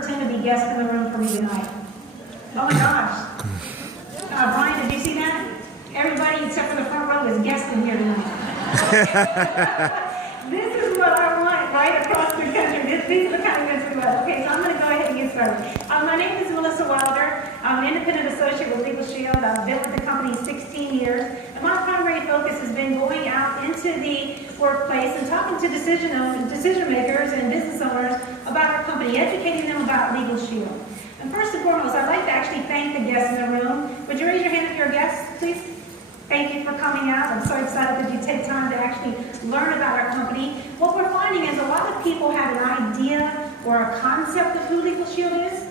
pretend to be guests in the room for me tonight. Oh my gosh. Brian, did you see that? Everybody except for the front row is guests in here tonight. This is what I want right across the country. These are the kind of guests we love. Okay, so I'm going to go ahead and get started. My name is Melissa Wilder. I'm an independent associate with Legal Shield. I've been with the company 16 years. And my primary focus has been going out into the workplace and talking to decision makers and business owners about our company, educating them about Legal Shield. And first and foremost, I'd like to actually thank the guests in the room. Would you raise your hand if you're a guest, please? Thank you for coming out. I'm so excited that you take time to actually learn about our company. What we're finding is a lot of people have an idea or a concept of who Legal Shield is.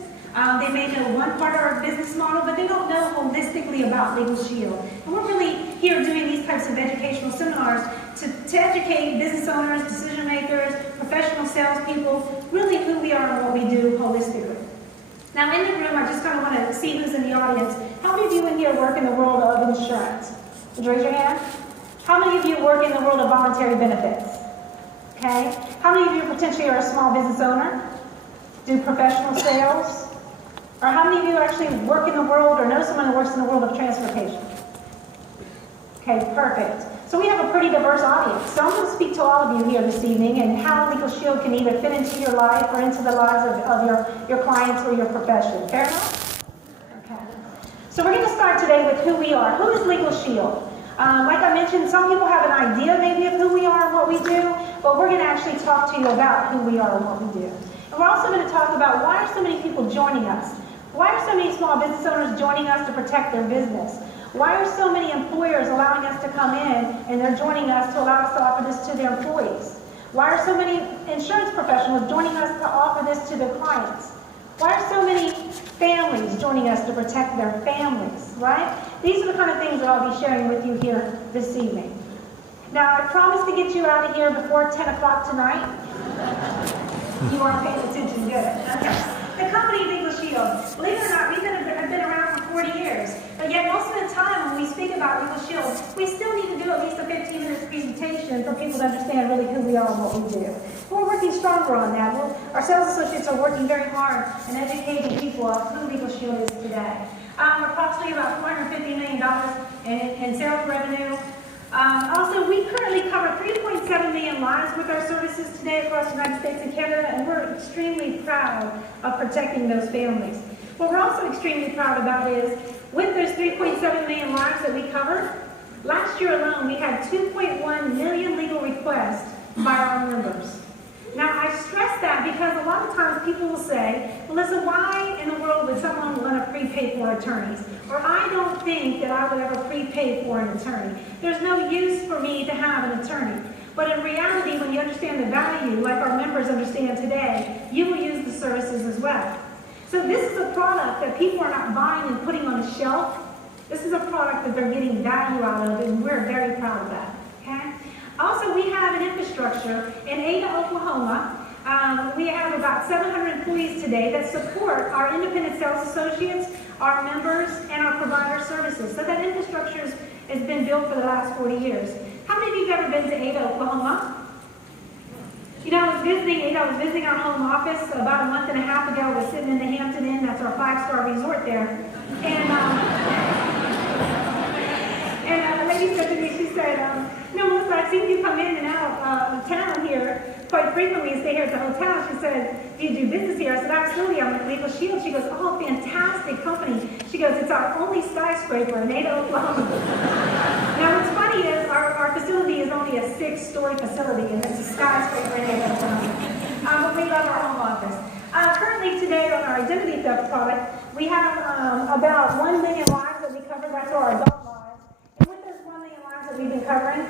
They may know one part of our business model, but they don't know holistically about Legal Shield. And we're really here doing these types of educational seminars to educate business owners, decision makers, professional salespeople, really who we are and what we do holistically. Now in the room, I just kind of want to see who's in the audience. How many of you in here work in the world of insurance? Would you raise your hand? How many of you work in the world of voluntary benefits? Okay. How many of you potentially are a small business owner? Do professional sales? Or how many of you actually work in the world or know someone who works in the world of transportation? Okay, perfect. So we have a pretty diverse audience. So I'm going to speak to all of you here this evening and how Legal Shield can either fit into your life or into the lives of your clients or your profession. Fair enough? Okay. So we're going to start today with who we are. Who is Legal Shield? Like I mentioned, some people have an idea maybe of who we are and what we do, but we're going to actually talk to you about who we are and what we do. And we're also going to talk about why are so many people joining us? Why are so many small business owners joining us to protect their business? Why are so many employers allowing us to come in and they're joining us to allow us to offer this to their employees? Why are so many insurance professionals joining us to offer this to their clients? Why are so many families joining us to protect their families, right? These are the kind of things that I'll be sharing with you here this evening. Now, I promised to get you out of here before 10 o'clock tonight. You aren't paying attention, good. Okay. The company Legal Shield, believe it or not, we've been around for 40 years. But yet most of the time when we speak about Legal Shield, we still need to do at least a 15-minute presentation for people to understand really who we are and what we do. We're working stronger on that. Our sales associates are working very hard in educating people of who Legal Shield is today. Approximately about $450 million in sales revenue. Also, we currently cover 3.7 million lives with our services today across the United States and Canada, and we're extremely proud of protecting those families. What we're also extremely proud about is, with those 3.7 million lives that we cover, last year alone we had 2.1 million legal requests by our members. Now, I stress that because a lot of times people will say, Melissa, why in the world would someone want to prepay for attorneys? Or I don't think that I would ever prepay for an attorney. There's no use for me to have an attorney. But in reality, when you understand the value, like our members understand today, you will use the services as well. So this is a product that people are not buying and putting on a shelf. This is a product that they're getting value out of, and we're very proud of that. Okay? Also, we have an infrastructure in Ada, Oklahoma. We have about 700 employees today that support our independent sales associates, our members, and our provider services. So that infrastructure has been built for the last 40 years. How many of you have ever been to Ada, Oklahoma? You know, I was visiting our home office about a month and a half ago. I was sitting in the Hampton Inn. That's our 5-star resort there. And a lady said to me, she said, Melissa, I've seen you come in and out of town here quite frequently and stay here at the hotel. She said, do you do business here? I said, absolutely, I'm with Legal Shield. She goes, oh, fantastic company. She goes, it's our only skyscraper in Ada, Oklahoma. Now, what's funny is our facility is only a 6-story facility, and it's a skyscraper in Ada, Oklahoma. But we love our home office. Currently today on our identity theft product, we have about 1 million lives that we cover. That's our adult lives. And with those 1 million lives that we've been covering,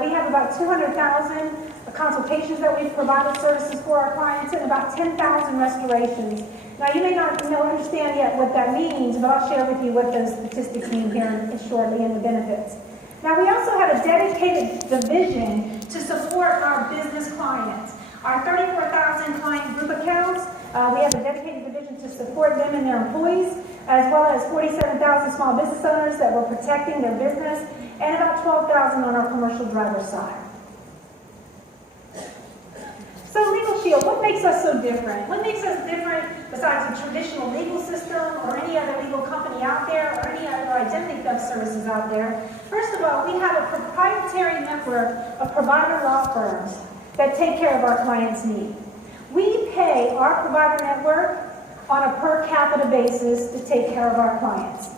we have about 200,000 consultations that we've provided services for our clients and about 10,000 restorations. Now, you may not understand yet what that means, but I'll share with you what those statistics mean here shortly and the benefits. Now, we also have a dedicated division to support our business clients. Our 34,000 client group accounts, we have a dedicated division to support them and their employees, as well as 47,000 small business owners that we're protecting their business, and about 12,000 on our commercial driver side. So Legal Shield, what makes us so different? What makes us different besides the traditional legal system or any other legal company out there or any other identity theft services out there. First of all, we have a proprietary network of provider law firms that take care of our clients' needs. We pay our provider network on a per capita basis to take care of our clients.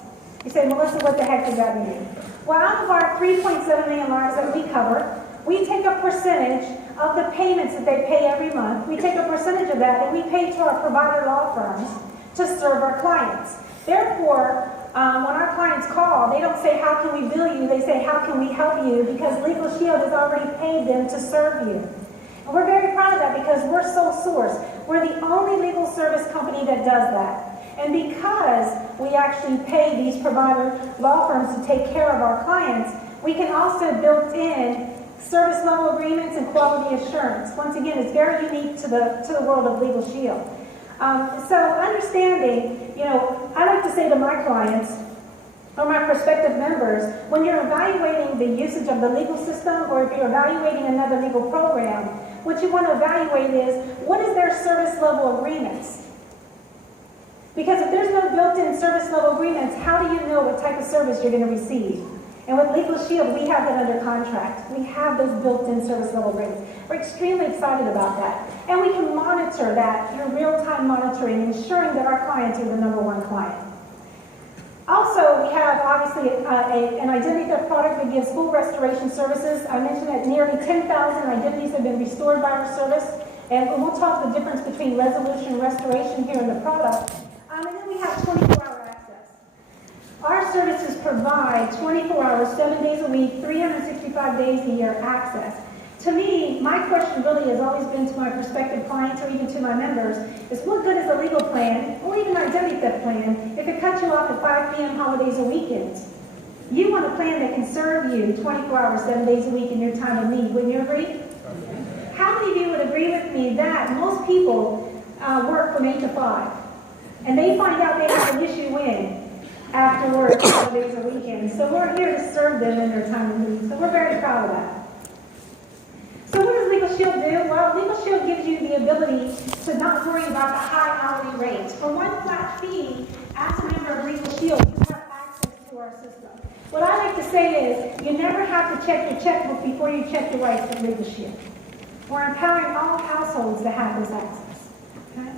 You say, Melissa, what the heck does that mean? Well, out of our 3.7 million lives that we cover, we take a percentage of the payments that they pay every month. We take a percentage of that and we pay to our provider law firms to serve our clients. Therefore, when our clients call, they don't say, how can we bill you? They say, how can we help you? Because Legal Shield has already paid them to serve you. And we're very proud of that because we're sole source. We're the only legal service company that does that. And because we actually pay these provider law firms to take care of our clients, we can also build in service level agreements and quality assurance. Once again, it's very unique to the world of Legal Shield. So understanding, I like to say to my clients or my prospective members, when you're evaluating the usage of the legal system or if you're evaluating another legal program, what you want to evaluate is, what is their service level agreements? Because if there's no built-in service level agreements, how do you know what type of service you're going to receive? And with Legal Shield, we have that under contract. We have those built-in service level agreements. We're extremely excited about that. And we can monitor that through real-time monitoring, ensuring that our clients are the #1 client. Also, we have obviously an identity theft product that gives full restoration services. I mentioned that nearly 10,000 identities have been restored by our service. And we'll talk the difference between resolution and restoration here in the product. And then we have 24-hour access. Our services provide 24 hours, 7 days a week, 365 days a year access. To me, my question really has always been to my prospective clients or even to my members is, what good is a legal plan or even an identity theft plan if it cuts you off at 5 p.m. holidays or weekends? You want a plan that can serve you 24 hours, 7 days a week in your time of need. Wouldn't you agree? How many of you would agree with me that most people work from 8 to 5? And they find out they have an issue when? After work, holidays or weekends. So we're here to serve them in their time of need. So we're very proud of that. So what does Legal Shield do? Well, Legal Shield gives you the ability to not worry about the high hourly rates. For one flat fee, as a member of Legal Shield, you have access to our system. What I like to say is, you never have to check your checkbook before you check your rights with Legal Shield. We're empowering all households to have this access. Okay?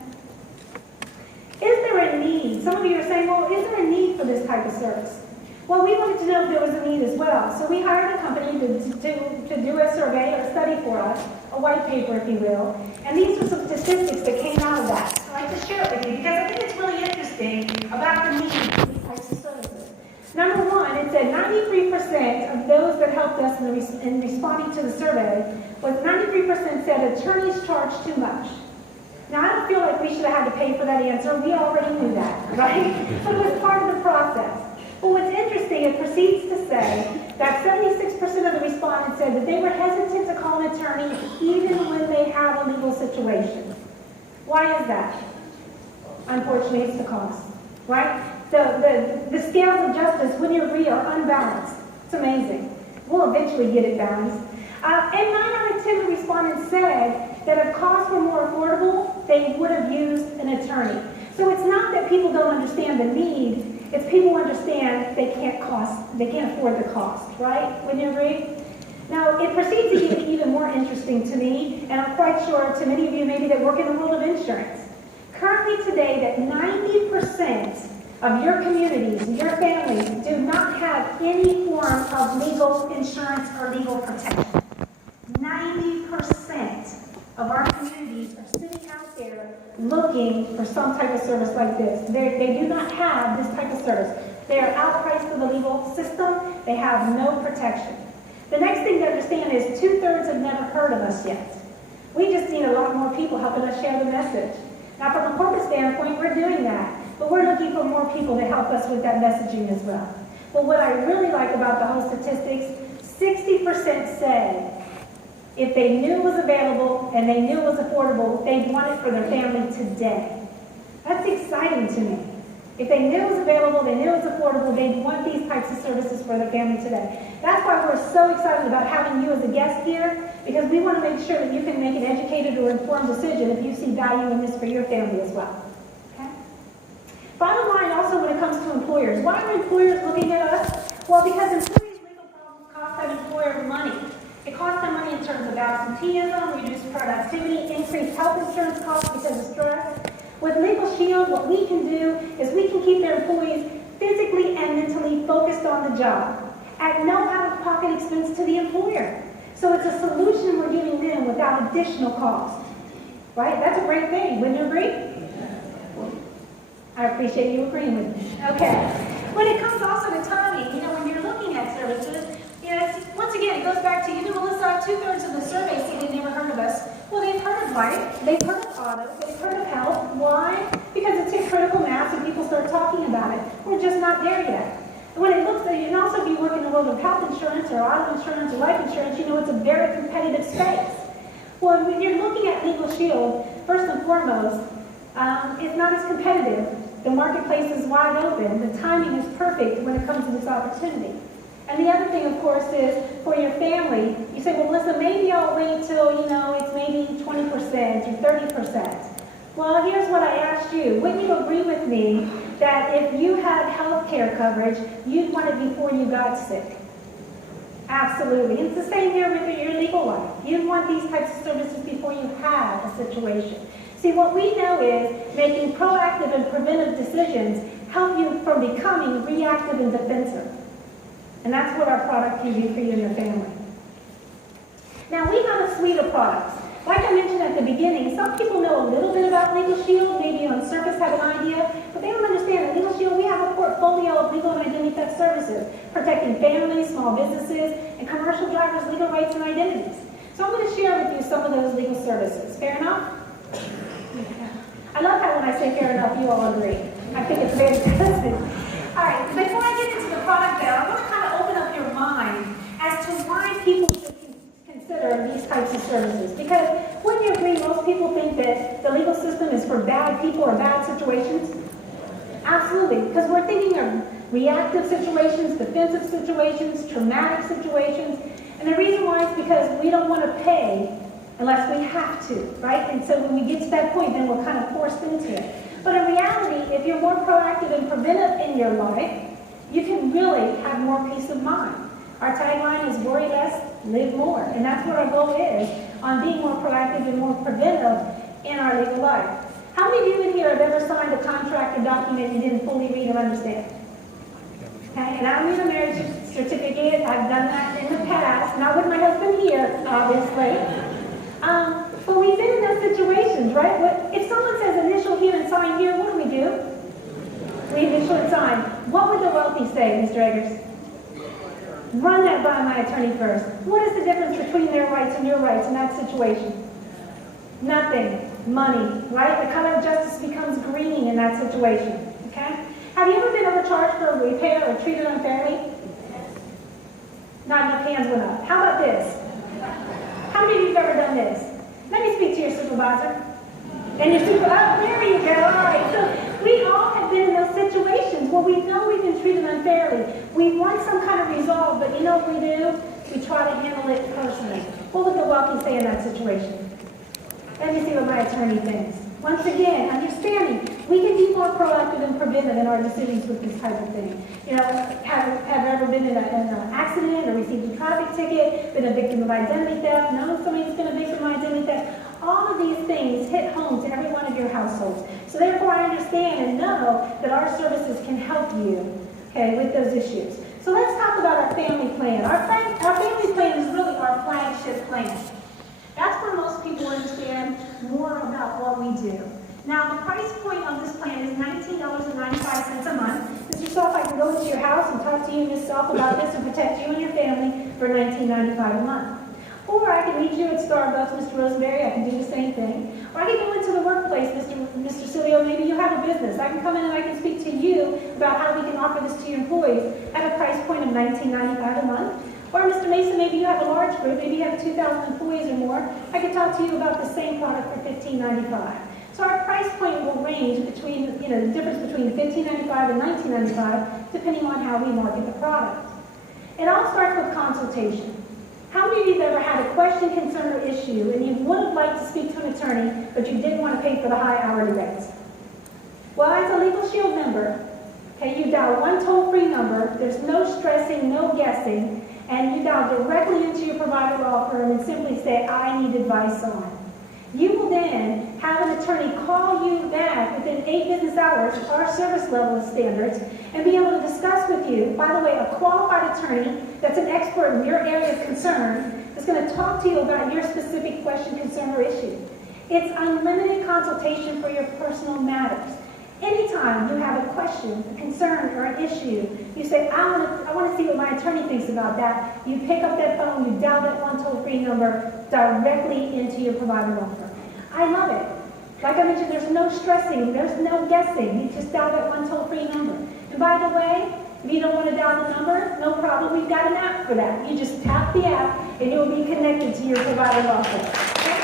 Is there a need? Some of you are saying, well, is there a need for this type of service? Well, we wanted to know if there was a need as well. So we hired a company to do a survey or a study for us, a white paper, if you will. And these are some statistics that came out of that. So I'd like to share it with you because I think it's really interesting about the need for these types of services. Number one, it said 93% of those that helped us in responding to the survey was 93% said attorneys charge too much. Now, I don't feel like we should have had to pay for that answer. We already knew that, right? But it was part of the process. But what's interesting, it proceeds to say that 76% of the respondents said that they were hesitant to call an attorney even when they have a legal situation. Why is that? Unfortunately, it's the cost, right? The scales of justice, when you agree, are unbalanced. It's amazing. We'll eventually get it balanced. And 9 out of 10 of the respondents said that if costs were more affordable, they would have used an attorney. So it's not that people don't understand the need, it's people understand they can't afford the cost, right? Wouldn't you agree? Now, it proceeds to get even more interesting to me, and I'm quite sure to many of you maybe that work in the world of insurance. Currently today, that 90% of your communities, your families, do not have any form of legal insurance or legal protection. 90% of our communities are sitting out there looking for some type of service like this. They do not have this type of service. They are outpriced for the legal system. They have no protection. The next thing to understand is 2/3 have never heard of us yet. We just need a lot more people helping us share the message. Now, from a corporate standpoint, we're doing that, but we're looking for more people to help us with that messaging as well. But what I really like about the whole statistics, 60% said if they knew it was available and they knew it was affordable, they'd want it for their family today. That's exciting to me. If they knew it was available, they knew it was affordable, they'd want these types of services for their family today. That's why we're so excited about having you as a guest here, because we want to make sure that you can make an educated or informed decision if you see value in this for your family as well. why are employers looking at us? Well, because employees' legal problems cost that employer money. It costs them money in terms of absenteeism, reduced productivity, increased health insurance costs because of stress. With Legal Shield, what we can do is we can keep their employees physically and mentally focused on the job at no out-of-pocket expense to the employer. So it's a solution we're giving them without additional cost. Right? That's a great thing. Wouldn't you agree? I appreciate you agreeing with me. Okay. When it comes also to timing, when you're looking at services, once again, it goes back to, Melissa, 2/3 of the survey say they've never heard of us. Well, they've heard of life, they've heard of auto, they've heard of health. Why? Because it's a critical mass and people start talking about it. We're just not there yet. And when it looks at, and also if you work in the world of health insurance or auto insurance or life insurance, it's a very competitive space. Well, when you're looking at Legal Shield, first and foremost, it's not as competitive. The marketplace is wide open. The timing is perfect when it comes to this opportunity. And the other thing, of course, is for your family, you say, well, listen, maybe I'll wait till, it's maybe 20% or 30%. Well, here's what I asked you. Wouldn't you agree with me that if you had health care coverage, you'd want it before you got sick? Absolutely. It's the same here with your legal life. You'd want these types of services before you have a situation. See, what we know is making proactive and preventive decisions help you from becoming reactive and defensive. And that's what our product can do for you and your family. Now, we have a suite of products. Like I mentioned at the beginning, some people know a little bit about Legal Shield, maybe on the surface have an idea, but they don't understand that Legal Shield, we have a portfolio of legal and identity theft services, protecting families, small businesses, and commercial drivers' legal rights and identities. So I'm going to share with you some of those legal services. Fair enough? I love how when I say fair enough, you all agree. I think it's fantastic. All right, before I get into the product there, I want to kind of open up your mind as to why people should consider these types of services. Because wouldn't you agree, most people think that the legal system is for bad people or bad situations? Absolutely, because we're thinking of reactive situations, defensive situations, traumatic situations. And the reason why is because we don't want to pay unless we have to, right? And so when we get to that point, then we're kind of forced into it. But in reality, if you're more proactive and preventive in your life, you can really have more peace of mind. Our tagline is worry less, live more. And that's what our goal is on being more proactive and more preventive in our legal life. How many of you in here have ever signed a contract or document you didn't fully read and understand? Okay, and I don't mean a marriage certificate. I've done that in the past, not with my husband here, obviously. But we've been in those situations, right? If someone says initial here and sign here, what do? We initial and sign. What would the wealthy say, Mr. Eggers? Run that by my attorney first. What is the difference between their rights and your rights in that situation? Nothing. Money, right? The color of justice becomes green in that situation, okay? Have you ever been overcharged for a repair or treated unfairly? Not enough hands went up. How about this? How many of you have ever done this? Let me speak to your supervisor. And your supervisor, there you go. All right. So we all have been in those situations where we know we've been treated unfairly. We want some kind of resolve, but you know what we do? We try to handle it personally. What would the wealthy say in that situation? Let me see what my attorney thinks. Once again, understanding, we can be more proactive and preventive in our decisions with this type of thing. Have ever been in an accident or received a traffic ticket, been a victim of identity theft, known somebody who's been a victim of identity theft? All of these things hit home to every one of your households. So therefore, I understand and know that our services can help you, okay, with those issues. So let's talk about our family plan. Our family plan is really our flagship plan. That's where most people understand more about what we do. Now, the price point on this plan is $19.95 a month. Mr. Self, I can go into your house and talk to you, Ms. Self, about this and protect you and your family for $19.95 a month. Or I can meet you at Starbucks, Mr. Rosenberry. I can do the same thing. Or I can go into the workplace, Mr. Cilio. Maybe you have a business. I can come in and I can speak to you about how we can offer this to your employees at a price point of $19.95 a month. Or Mr. Mason, maybe you have a large group. Maybe you have 2,000 employees or more. I can talk to you about the same product for $15.95. So our price point will range between, the difference between $15.95 and $19.95, depending on how we market the product. It all starts with consultation. How many of you have ever had a question, concern, or issue, and you would have liked to speak to an attorney, but you didn't want to pay for the high hourly rates? Well, as a Legal Shield member, Okay, you dial one toll-free number, there's no stressing, no guessing, and you dial directly into your provider law firm and simply say, I need advice on. You will then have an attorney call you back within 8 business hours, our service level is standards, and be able to discuss with you, by the way, a qualified attorney that's an expert in your area of concern is going to talk to you about your specific question, concern, or issue. It's unlimited consultation for your personal matters. Anytime you have a question, a concern, or an issue, you say, I want to see what my attorney thinks about that. You pick up that phone, you dial that one toll-free number directly into your provider law firm. I love it. Like I mentioned, there's no stressing, there's no guessing. You just dial that one toll-free number. And by the way, if you don't want to dial the number, no problem. We've got an app for that. You just tap the app, and you'll be connected to your provider law firm. Okay?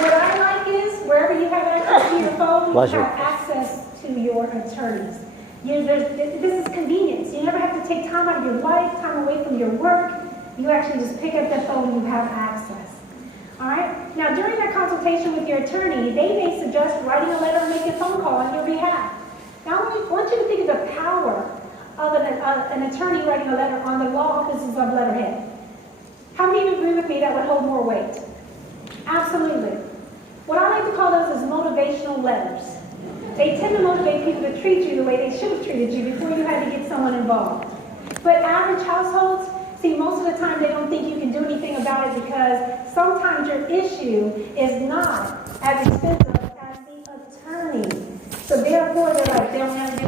What I like is, wherever you have access to your phone, you have access to your attorneys. This is convenience. You never have to take time out of your life, time away from your work. You actually just pick up that phone and you have access. All right? Now, during that consultation with your attorney, they may suggest writing a letter or make a phone call on your behalf. Now, I want you to think of the power of an attorney writing a letter on the law offices of letterhead. How many of you agree with me that would hold more weight? Absolutely. What I like to call those is motivational letters. They tend to motivate people to treat you the way they should have treated you before you had to get someone involved. But average households, see, most of the time they don't think you can do anything about it because sometimes your issue is not as expensive as the attorney. So therefore, they don't have